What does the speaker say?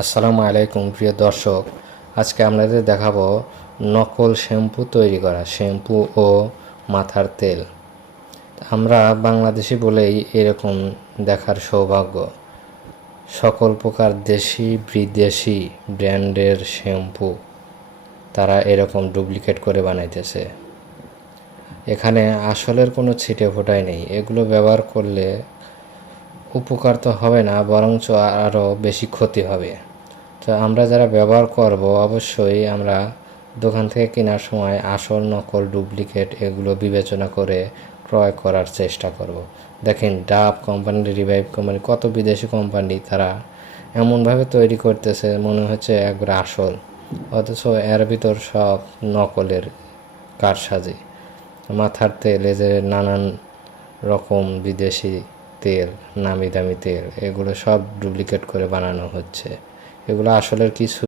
আসসালামু আলাইকুম প্রিয় দর্শক, আজকে আপনাদের দেখাবো নকল শ্যাম্পু তৈরি করা, শ্যাম্পু ও মাথার তেল। আমরা বাংলাদেশি বলেই এরকম দেখার সৌভাগ্য। সকল প্রকার দেশি বিদেশি ব্র্যান্ডের শ্যাম্পু তারা এরকম ডুপ্লিকেট করে বানাইতেছে। এখানে আসলের কোনো ছিটে ফোটাই নেই। এগুলো ব্যবহার করলে উপকার তো হবে না, বরঞ্চ আরও বেশি ক্ষতি হবে। তো আমরা যারা ব্যবহার করব অবশ্যই আমরা দোকান থেকে কেনার সময় আসল নকল ডুপ্লিকেট এগুলো বিবেচনা করে ক্রয় করার চেষ্টা করব। দেখেন ডাব কোম্পানি, রিভাইভ কোম্পানি, কত বিদেশি কোম্পানি তারা এমনভাবে তৈরি করতেছে মনে হচ্ছে একবার আসল, অথচ এর ভিতর সব নকলের কারসাজি। মাথার তেল, যে নানান রকম বিদেশি তেল, নামি দামি তেল, এগুলো সব ডুপ্লিকেট করে বানানো হচ্ছে। এগুলো আসলের কিছু